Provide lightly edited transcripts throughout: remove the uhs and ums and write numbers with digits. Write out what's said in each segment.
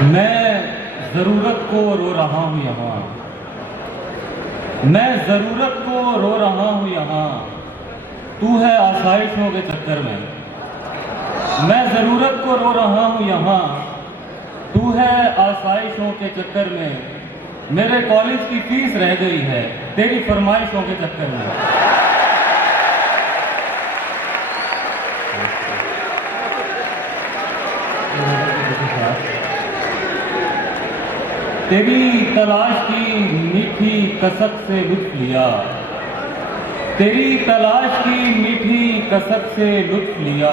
मैं ज़रूरत को रो रहा हूँ यहाँ, मैं ज़रूरत को रो रहा हूँ यहाँ, तू है आसाइशों के चक्कर में। मैं ज़रूरत को रो रहा हूँ यहाँ, तू है आसाइशों के चक्कर में। मेरे कॉलेज की फीस रह गई है तेरी फरमाइशों के चक्कर में। तेरी तलाश की मीठी कसक से लुत्फ लिया, तेरी तलाश की मीठी कसक से लुत्फ लिया,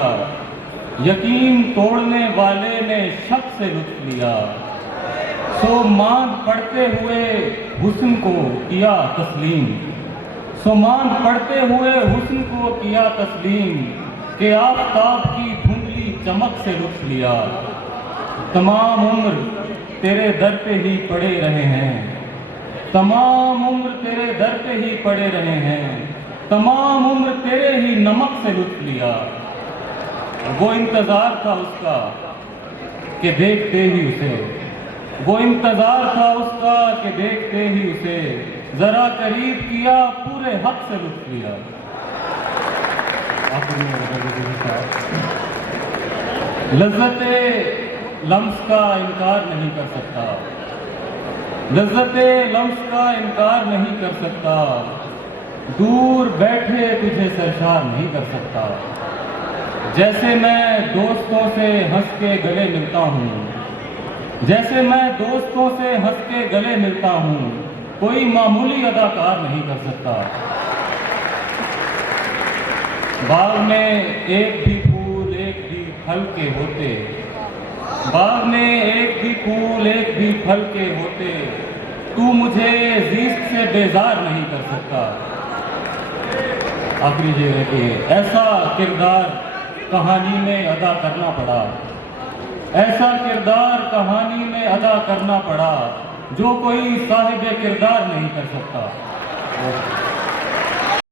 यकीन तोड़ने वाले ने शक से लुत्फ लिया। सो मांग पढ़ते हुए हुस्न को किया तस्लीम, सो मांग पढ़ते हुए हुस्न को किया तस्लीम, के आफताब की धुंधली चमक से लुत्फ लिया। तमाम उम्र तेरे दर पे ही पड़े रहे हैं, तमाम उम्र तेरे दर पे ही पड़े रहे हैं, तमाम उम्र तेरे ही नमक से लुत्फ लिया। वो इंतजार था उसका कि देखते ही उसे, वो इंतजार था उसका कि देखते ही उसे, जरा करीब किया पूरे हक से लुत्फ लिया। लज्जते लम्स का इनकार नहीं कर सकता, लज्जते लम्स का इनकार नहीं कर सकता, दूर बैठे तुझे सरशार नहीं कर सकता। जैसे मैं दोस्तों से हंस के गले मिलता हूँ, जैसे मैं दोस्तों से हंस के गले मिलता हूँ, कोई मामूली अदाकार नहीं कर सकता। बाग में एक भी फूल एक भी फल के होते, बाग में एक भी फूल एक भी फल के होते, तू मुझे ज़ीस्त से बेजार नहीं कर सकता। आखिरी ये है कि ऐसा किरदार कहानी में अदा करना पड़ा, ऐसा किरदार कहानी में अदा करना पड़ा, जो कोई साहिब किरदार नहीं कर सकता।